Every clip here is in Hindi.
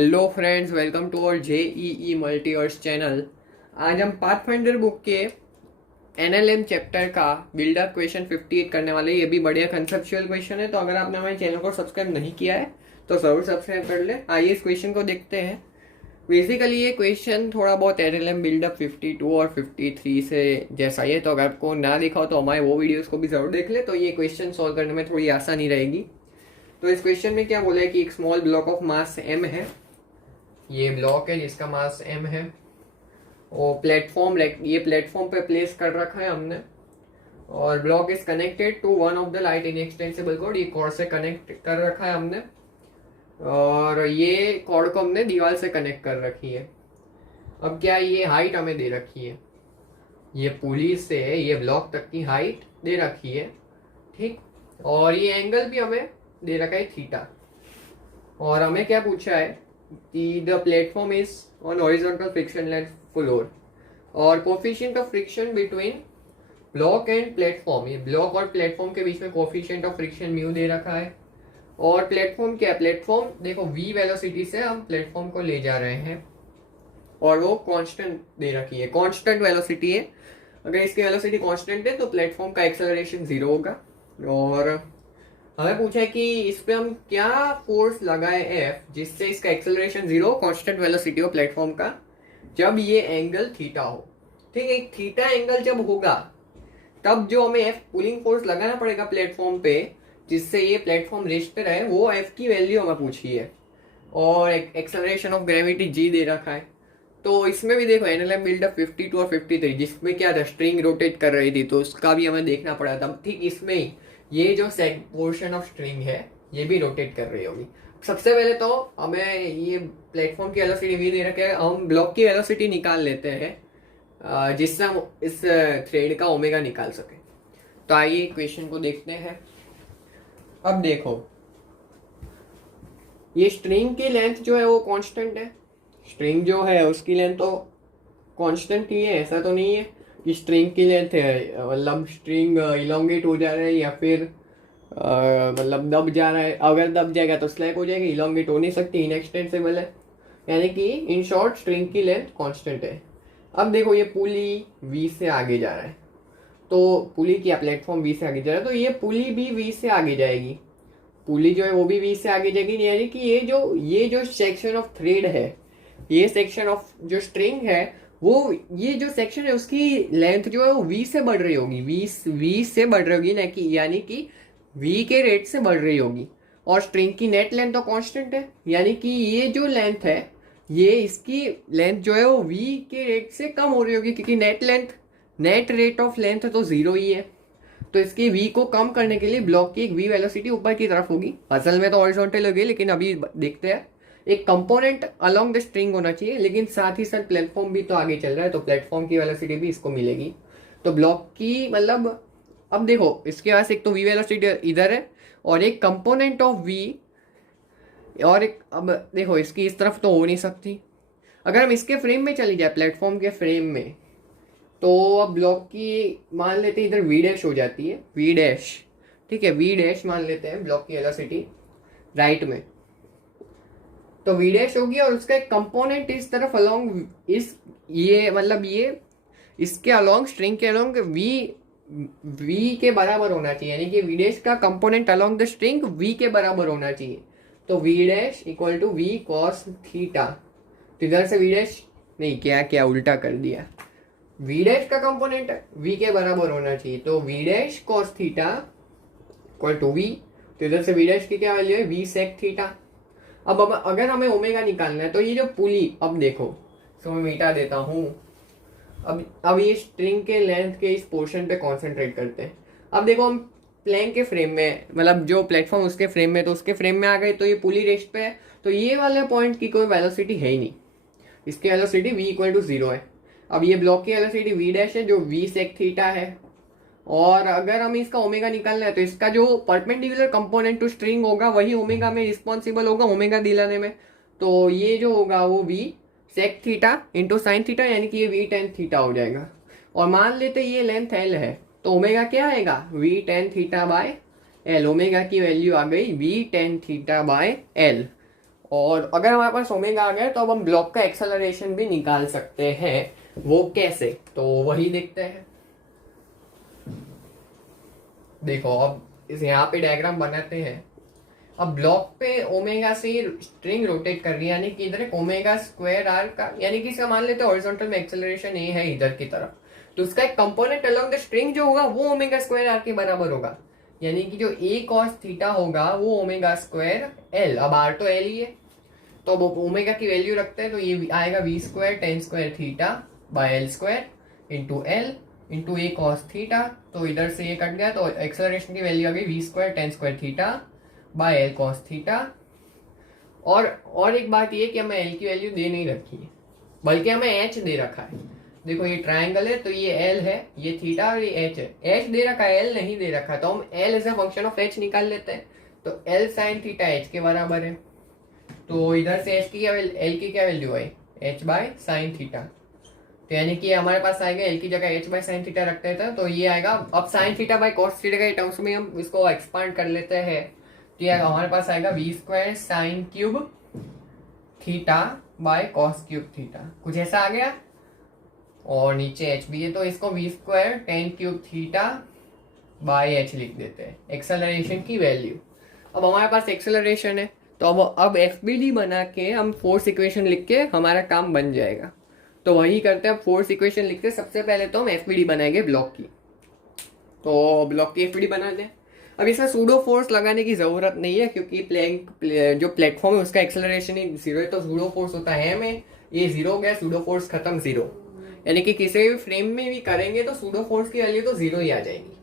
Hello friends, welcome to our JEE Multiverse channel. आज हम पाथफाइंडर बुक के एनएलएम चैप्टर का बिल्डअप क्वेश्चन 58 करने वाले हैं। ये भी बढ़िया कंसेप्चुअल क्वेश्चन है, तो अगर आपने हमारे चैनल को सब्सक्राइब नहीं किया है तो जरूर सब्सक्राइब कर ले। आइए इस क्वेश्चन को देखते हैं। बेसिकली ये क्वेश्चन थोड़ा बहुत एनएलएम बिल्डअप 52 और 53 से जैसा ही है, तो अगर आपको ना देखा हो तो हमारे वो वीडियोस को भी जरूर देख ले, तो ये क्वेश्चन सॉल्व करने में थोड़ी आसानी रहेगी। तो इस क्वेश्चन में क्या बोला है कि एक small block of mass m है। ये ब्लॉक है जिसका मास m है और प्लेटफॉर्म ये प्लेटफॉर्म पे प्लेस कर रखा है हमने, और block is connected to one of the light inextensible cord. ये कॉर्ड से कनेक्ट कर रखा है हमने, और ये कॉर्ड को हमने दीवार से कनेक्ट कर रखी है। अब क्या ये हाइट हमें दे रखी है, ये पुली से ये ब्लॉक तक की हाइट दे रखी है, ठीक। और ये एंगल भी हमें दे रखा है थीटा, और हमें क्या पूछा है कि the platform is on horizontal frictionless floor, और coefficient of friction between block and platform, ये ब्लॉक और प्लेटफॉर्म के बीच में कोफिशिएंट ऑफ फ्रिक्शन म्यू दे रखा है। और प्लेटफॉर्म क्या है, प्लेटफॉर्म देखो v वेलोसिटी से हम प्लेटफॉर्म को ले जा रहे हैं, और वो कांस्टेंट दे रखी है, कांस्टेंट वेलोसिटी है। अगर इसकी वेलोसिटी कांस्टेंट है तो प्लेटफॉर्म का एक्सेलरेशन 0 होगा। और हमें पूछा है कि इस पे हम क्या फोर्स लगाए F जिससे इसका एक्सेलरेशन 0 कांस्टेंट वेलोसिटी हो प्लेटफॉर्म का, जब ये एंगल थीटा हो, ठीक है। एक थीटा एंगल जब होगा तब जो हमें F पुलिंग फोर्स लगाना पड़ेगा प्लेटफॉर्म पे जिससे ये प्लेटफॉर्म रेस्ट पे रहे, वो F की वैल्यू हमें पूछी है। और एक्सेलरेशन ऑफ ग्रेविटी G दे रखा है। तो इसमें भी देखो एनएलएम बिल्डअप 52 और 53, जिसमें क्या था, स्ट्रिंग रोटेट कर रही थी, तो उसका भी हमें देखना पड़ा था। ठीक इसमें ही ये जो पोर्शन ऑफ स्ट्रिंग है ये भी रोटेट कर रही होगी। सबसे पहले तो हमें ये प्लेटफॉर्म की वेलोसिटी भी दे रखे है, हम ब्लॉक की वेलोसिटी निकाल लेते हैं जिससे हम इस थ्रेड का ओमेगा निकाल सके। तो आइए क्वेश्चन को देखते हैं। अब देखो ये स्ट्रिंग की लेंथ जो है वो कांस्टेंट है, स्ट्रिंग जो है उसकी लेंथ तो कांस्टेंट ही है। ऐसा तो नहीं है कि स्ट्रिंग की लेंथ है मतलब स्ट्रिंग इलोंगेट हो जा रहा है या फिर मतलब दब जा रहा है। अगर दब जाएगा तो स्लैक हो जाएगी, इलोंगेट हो नहीं सकती, इनएक्सटेंसिबल है। यानी कि इन शॉर्ट स्ट्रिंग की लेंथ कांस्टेंट है। अब देखो ये पुली v से आगे जा रहा है, तो पुली क्या प्लेटफॉर्म v से आगे जा रहा है, तो ये पुली भी v से आगे जाएगी, पुली जो है वो भी v से आगे जाएगी। यानी कि ये जो सेक्शन ऑफ थ्रेड है, ये सेक्शन ऑफ जो स्ट्रिंग है वो, ये जो सेक्शन है उसकी लेंथ जो है वो v से बढ़ रही होगी, v से बढ़ रही होगी ना, कि यानी कि v के रेट से बढ़ रही होगी। और स्ट्रिंग की नेट लेंथ तो कांस्टेंट है, यानी कि ये जो लेंथ है ये इसकी लेंथ जो है वो v के रेट से कम हो रही होगी, क्योंकि नेट रेट ऑफ लेंथ तो 0 ही है। तो इसकी v को कम करने के लिए ब्लॉक की एक v वेलोसिटी ऊपर की तरफ होगी, असल में तो हॉरिजॉन्टल होगी, लेकिन अभी देखते हैं। एक कंपोनेंट अलोंग द स्ट्रिंग होना चाहिए, लेकिन साथ ही साथ प्लेटफॉर्म भी तो आगे चल रहा है, तो प्लेटफॉर्म की वेलोसिटी भी इसको मिलेगी। तो ब्लॉक की मतलब अब देखो इसके पास एक तो v वेलोसिटी इधर है और एक कंपोनेंट ऑफ v, और एक अब देखो इसकी इस तरफ तो हो नहीं सकती। अगर हम इसके फ्रेम में चली जाए, प्लेटफॉर्म के फ्रेम में, तो अब ब्लॉक की मान लेते हैं इधर v डैश हो जाती है, v डैश, ठीक है, v डैश मान लेते हैं ब्लॉक की वेलोसिटी राइट में, तो v डैश होगी और उसका एक कंपोनेंट इस तरफ अलोंग इस ये मतलब ये इसके अलोंग स्ट्रिंग के अलोंग v के बराबर होना चाहिए, यानी कि v डैश का component along the string v के बराबर होना चाहिए। तो v dash equal to v cos theta, तो इधर से v डैश नहीं, क्या उल्टा कर दिया, v डैश का कंपोनेंट v के बराबर होना चाहिए, तो v dash cos theta equal to v, तो इधर से v डैश की क्या वैल्यू है, v सेक थीटा। अब अगर हमें ओमेगा निकालना है तो ये जो पुली, अब देखो इसको मैं मिटा देता हूँ। अब ये स्ट्रिंग के लेंथ के इस पोर्शन पे कंसंट्रेट करते हैं। अब देखो हम प्लेन के फ्रेम में, मतलब जो प्लेटफॉर्म उसके फ्रेम में, तो उसके फ्रेम में आ गए, तो ये पुली रेस्ट पे है, तो ये वाले पॉइंट की कोई वेलोसिटी है ही नहीं, इसकी वेलोसिटी v इक्वल टू 0 है। अब ये ब्लॉक की वेलोसिटी v डैश है जो v सेक थीटा है, और अगर हमें इसका ओमेगा निकालना है तो इसका जो परपेंडिकुलर कंपोनेंट टू स्ट्रिंग होगा वही ओमेगा में रिस्पॉन्सिबल होगा, ओमेगा दिलाने में। तो ये जो होगा वो v sec theta into sine theta, यानी कि ये v टेन थीटा हो जाएगा। और मान लेते ये लेंथ l है, तो ओमेगा क्या आएगा, v tan theta by l, omega की वैल्यू आ गई v tan theta by l। और अगर हमारे पास ओमेगा आ गया तो अब हम ब्लॉक का एक्सेलरेशन भी निकाल सकते हैं। वो कैसे, तो वही देखते हैं। देखो अब इस यहाँ पे डायग्राम बनाते हैं। अब ब्लॉक पे ओमेगा से स्ट्रिंग रोटेट कर रही है, यानी कि इधर एक ओमेगा स्क्वायर आर का, यानी कि इसका मान लेते हैं हॉरिजॉन्टल में एक्सेलरेशन ए है इधर की तरफ, तो उसका एक कंपोनेंट अलोंग द स्ट्रिंग जो होगा वो ओमेगा स्क्वायर आर के बराबर होगा। यानी कि जो ए कॉस थीटा होगा वो ओमेगा स्क्वायर एल, अब आर तो एल ही है, तो अब ओमेगा की वैल्यू रखते हैं तो ये आएगा v square tan square theta by l square into l into a cos theta. तो इधर से ये कट गया तो एक्सेलरेशन की वैल्यू आ गई v square tan square theta by l cos theta. और एक बात ये कि हमें एल की वैल्यू दे नहीं रखी है, बल्कि हमें एच दे रखा है। देखो ये ट्रायंगल है तो ये एल है, ये थीटा और ये एच है। एच दे रखा है, एल नहीं दे रखा, तो हम l as a function of h निकाल लेते हैं। तो एल साइन थीटा एच के बराबर है, तो इधर से एच की क्या एल की क्या वैल्यू है, एच बाय साइन थीटा। तो यानी कि हमारे पास आएगा एल की जगह एच बाय साइन थीटा रखते थे तो ये आएगा। अब sine theta by cos theta के टर्म्स में हम इसको एक्सपांड कर लेते हैं, तो ये हमारे पास आएगा v square sine cube theta by cos cube theta, कुछ ऐसा आ गया। और नीचे एच भी है तो इसको v square tan cube theta by h लिख देते हैं, एक्सेलरेशन की वैल्यू। अब हमारे पास एक्सेलरेशन है तो अब एफ बी डी बना के हम फोर्स इक्वेशन लिख के हमारा काम बन जाएगा। तो वही करते हैं, अब फोर्स इक्वेशन लिखते हैं। सबसे पहले तो हम एफ बी डी बनाएंगे ब्लॉक की, तो ब्लॉक की एफ बी डी बना दें। अब इसमें सूडो फोर्स लगाने की जरूरत नहीं है क्योंकि जो प्लेटफॉर्म है उसका एक्सेलरेशन ही जीरो है, तो सूडो फोर्स होता है में ये जीरो हो गया, सूडो फोर्स खत्म जीरो। यानी कि किसी भी फ्रेम में भी करेंगे तो सूडो फोर्स की वैल्यू तो जीरो ही आ जाएगी।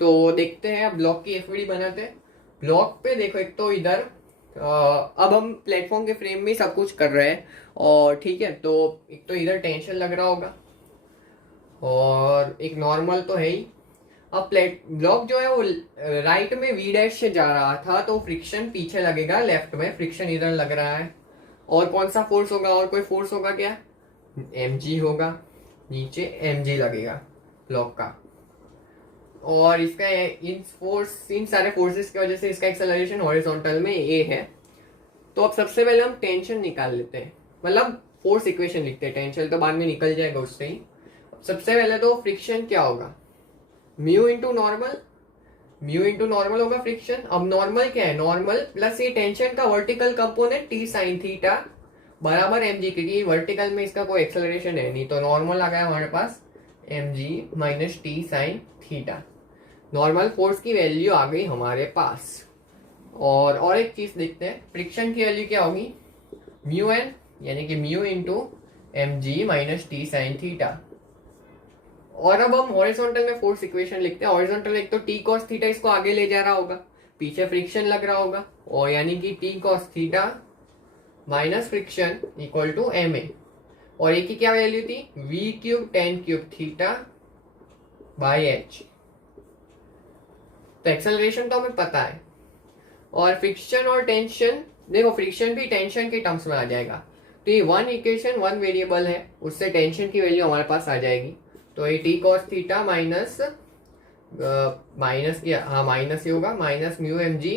तो देखते हैं अब ब्लॉक की एफ बी डी बनाते हैं। ब्लॉक पे देखो एक तो इधर अब हम प्लेटफॉर्म के फ्रेम में सब कुछ कर रहे हैं और ठीक है, तो एक तो इधर टेंशन लग रहा होगा और एक नॉर्मल तो है ही। अब ब्लॉक जो है वो राइट में वी डैश से जा रहा था तो फ्रिक्शन पीछे लगेगा, लेफ्ट में फ्रिक्शन इधर लग रहा है। और कौन सा फोर्स होगा, और कोई फोर्स होगा क्या, mg होगा, नीचे mg लगेगा ब्लॉक का। और इसका इन सारे फोर्सेस की वजह से इसका एक्सेलरेशन हॉरिजॉन्टल में ए है। तो अब सबसे पहले हम टेंशन निकाल लेते हैं, मतलब फोर्स इक्वेशन लिखते हैं, टेंशन तो बाद में निकल जाएगा उससे ही। सबसे पहले तो फ्रिक्शन क्या होगा, mu into normal, mu into normal होगा फ्रिक्शन। अब नॉर्मल क्या है, नॉर्मल प्लस ये टेंशन का vertical component T sine theta बराबर एम जी, क्योंकि वर्टिकल में इसका कोई एक्सेलरेशन है नहीं, तो नॉर्मल आ गया हमारे पास एम जी minus T sine theta. Normal force की वैल्यू आ गई हमारे पास। और एक चीज देखते हैं, फ्रिक्शन की वैल्यू क्या होगी, म्यू एन, यानी कि म्यू इंटू एम जी माइनस टी साइन थीटा। और अब हम हॉरिजॉन्टल में फोर्स इक्वेशन लिखते हैं। हॉरिजॉन्टल एक तो टी कॉस थीटा इसको आगे ले जा रहा होगा, पीछे फ्रिक्शन लग रहा होगा, और यानी कि T cos theta minus friction equal to m a. और एक की क्या वैल्यू थी, v cube tan cube theta by h. तो एक्सेलरेशन तो हमें पता है। और फ्रिक्शन और टेंशन, देखो फ्रिक्शन भी टेंशन के टर्म्स में आ जाएगा, तो ये वन इक्वेशन वन वेरिएबल है, उससे टेंशन की वैल्यू हमारे पास आ जाएगी। तो ये T cos theta minus minus ही होगा, minus mu M G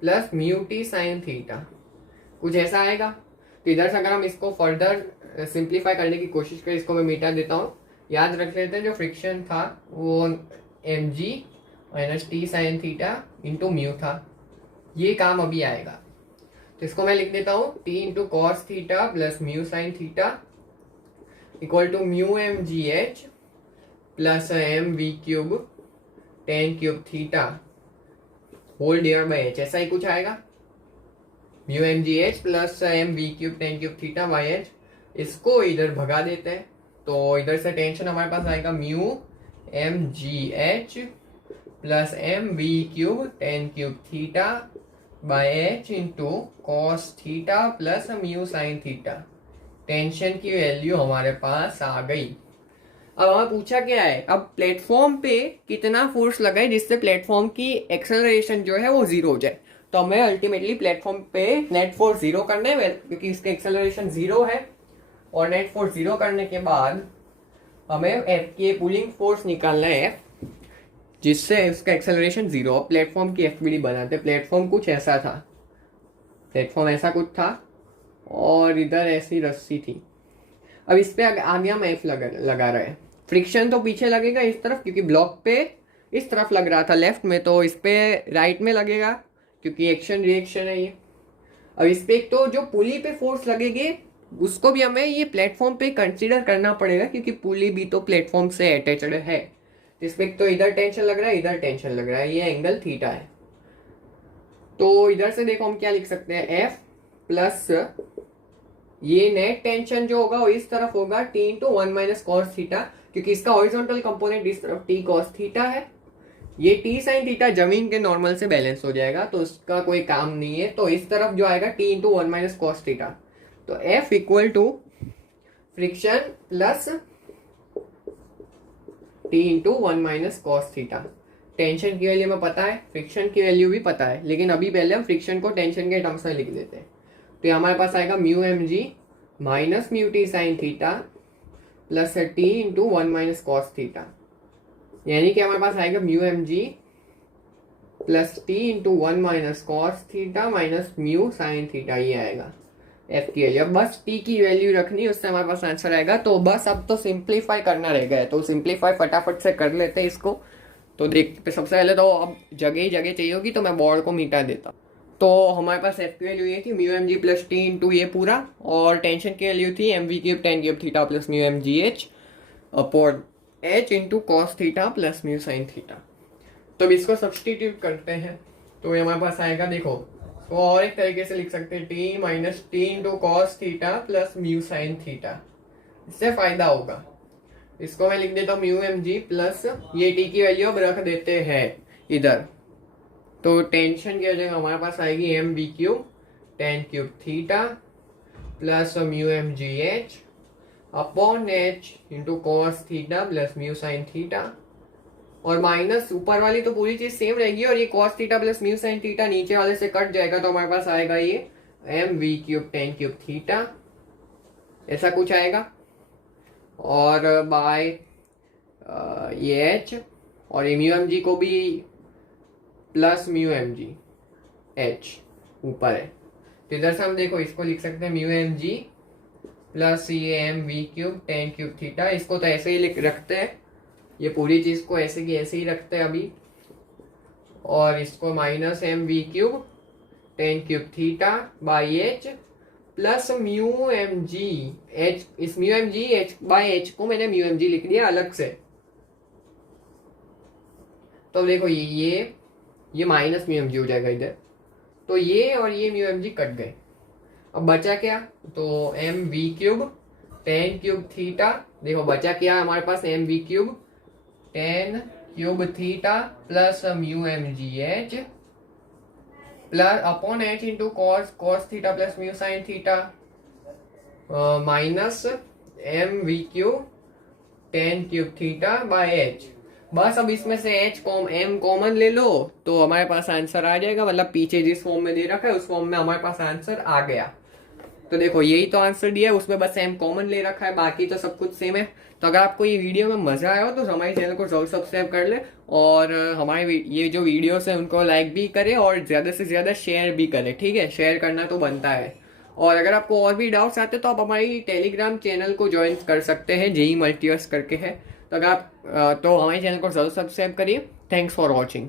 plus mu T sine theta, कुछ ऐसा आएगा। तो इधर से अगर हम इसको फर्दर सिंप्लीफाई करने की कोशिश करें, इसको मैं मिटा देता हूँ, याद रख लेते हैं जो फ्रिक्शन था वो एम जी minus T sine theta into mu था, ये काम अभी आएगा। तो इसको मैं लिख देता हूँ T into cos theta plus mu sine theta equal to mu M G H plus m we cube tan cube theta whole divide by h, ऐसा ही कुछ आएगा। Mu M G H plus m we cube tan cube theta by h, इसको इधर भगा देते हैं तो इधर से टेंशन हमारे पास आएगा mu M G H plus m we cube tan cube theta by h into cos theta plus mu sine theta. Tension की वैल्यू हमारे पास आ गई। अब हमें पूछा क्या है, अब प्लेटफॉर्म पे कितना फोर्स लगा है जिससे प्लेटफॉर्म की एक्सेलरेशन जो है वो जीरो हो जाए। तो हमें अल्टीमेटली प्लेटफॉर्म पे नेट फोर्स जीरो करना है क्योंकि इसका एक्सेलरेशन जीरो है, और नेट फोर्स जीरो करने के बाद हमें एफ की पुलिंग फोर्स निकालना है जिससे इसका एक्सेलरेशन जीरो। प्लेटफॉर्म की एफ बी डी बनाते, प्लेटफॉर्म कुछ ऐसा था, प्लेटफॉर्म ऐसा कुछ था और इधर ऐसी रस्सी थी। अब इस पे आगे हम एफ लगा रहे हैं। फ्रिक्शन तो पीछे लगेगा इस तरफ, क्योंकि ब्लॉक पे इस तरफ लग रहा था लेफ्ट में, तो इस पे राइट में लगेगा क्योंकि एक्शन रिएक्शन है ये। अब इस पे एक तो जो पुली पे फोर्स लगेगी उसको भी हमें ये प्लेटफॉर्म पे कंसीडर करना पड़ेगा, क्योंकि पुली भी तो प्लेटफॉर्म से अटैच्ड है। इस पे एक तो इधर टेंशन लग रहा है, इधर टेंशन लग रहा है, ये एंगल थीटा है। तो इधर से देखो हम क्या लिख सकते हैं, एफ प्लस ये नेट टेंशन जो होगा वो इस तरफ होगा T into 1 minus cos theta, क्योंकि इसका हॉरिजॉन्टल कंपोनेंट इस तरफ टी कॉस थीटा है। ये टी साइन थीटा जमीन के नॉर्मल से बैलेंस हो जाएगा, तो उसका कोई काम नहीं है। तो इस तरफ जो आएगा T into 1 minus cos theta, तो F equal to friction plus T into 1 minus cos theta. Tension की वैल्यू हमें पता है, फ्रिक्शन की वैल्यू भी पता है, लेकिन अभी पहले हम फ्रिक्शन को टेंशन के टर्म्स में लिख देते हैं। तो हमारे पास आएगा mu M G minus mu T sine theta plus T into 1 minus cos theta, यानी कि हमारे पास आएगा mu M G plus T into 1 minus cos theta minus mu sine theta, ये आएगा एफ की वैल्यू। अब बस टी की वैल्यू रखनी है, उससे हमारे पास आंसर आएगा। तो बस अब तो सिंप्लीफाई करना रह गया है, तो सिंप्लीफाई फटाफट से कर लेते हैं इसको। तो देख सबसे पहले तो अब जगह ही जगह चाहिए होगी, तो मैं बोर्ड को मिटा देता। तो हमारे पास एफ की वैल्यू ये थी mu M G plus T into ये पूरा, और टेंशन की वैल्यू थी m we cube tan cube theta plus mu M G h upon H into cos theta plus mu sine theta. तो अब इसको सब्सटीट्यूट करते हैं, तो ये हमारे पास आएगा, देखो तो और एक तरीके से लिख सकते हैं T minus T into cos theta plus mu sine theta, इससे फायदा होगा। इसको मैं लिख देता हूँ म्यू एम जी प्लस ये टी की वैल्यू अब रख देते हैं इधर, तो टेंशन की वजह हमारे पास आएगी m we cube tan cube theta plus mu M G h upon H into cos theta plus mu sine theta, और माइनस ऊपर वाली तो पूरी चीज सेम रहेगी, और ये cos theta plus mu sine theta नीचे वाले से कट जाएगा, तो हमारे पास आएगा ये m we cube tan cube theta, ऐसा कुछ आएगा। और बाय ये एच और ये म्यू एम जी को भी plus mu M G h ऊपर है, तो इधर से हम देखो इसको लिख सकते हैं म्यू एम जी प्लस ये m we cube tan cube theta. इसको तो ऐसे ही लिख रखते हैं, ये पूरी चीज को ऐसे की ऐसे ही रखते हैं अभी, और इसको minus M we cube tan cube theta by H plus mu M G H. इस mu M G H by H को मैंने म्यू एम जी लिख दिया अलग से। तो देखो ये माइनस म्यू एम जी हो जाएगा इधर, तो ये और ये म्यू एम जी कट गए। अब बचा क्या, तो M we cube tan cube theta, देखो बचा क्या हमारे पास, M we cube tan cube theta plus mu M G H plus upon H into cos theta plus mu sine theta minus M we cube tan cube theta by H. बस अब इसमें से एम कॉमन ले लो तो हमारे पास आंसर आ जाएगा, मतलब पीछे जिस फॉर्म में दे रखा है उस फॉर्म में हमारे पास आंसर आ गया। तो देखो यही तो आंसर दिया है, उसमें बस एम कॉमन ले रखा है, बाकी तो सब कुछ सेम है। तो अगर आपको ये वीडियो में मजा आया हो तो हमारे चैनल को जरूर सब्सक्राइब कर ले, और हमारे ये जो वीडियोस है उनको लाइक भी करे और ज़्यादा से ज़्यादा शेयर भी करे, ठीक है, शेयर करना तो बनता है। और अगर आपको और भी डाउट्स आते तो आप हमारी टेलीग्राम चैनल को ज्वाइन कर सकते हैं, जेई मल्टीवर्स करके है। तो अगर आप तो हमारे चैनल को जरूर सब्सक्राइब करिए। Thanks for watching.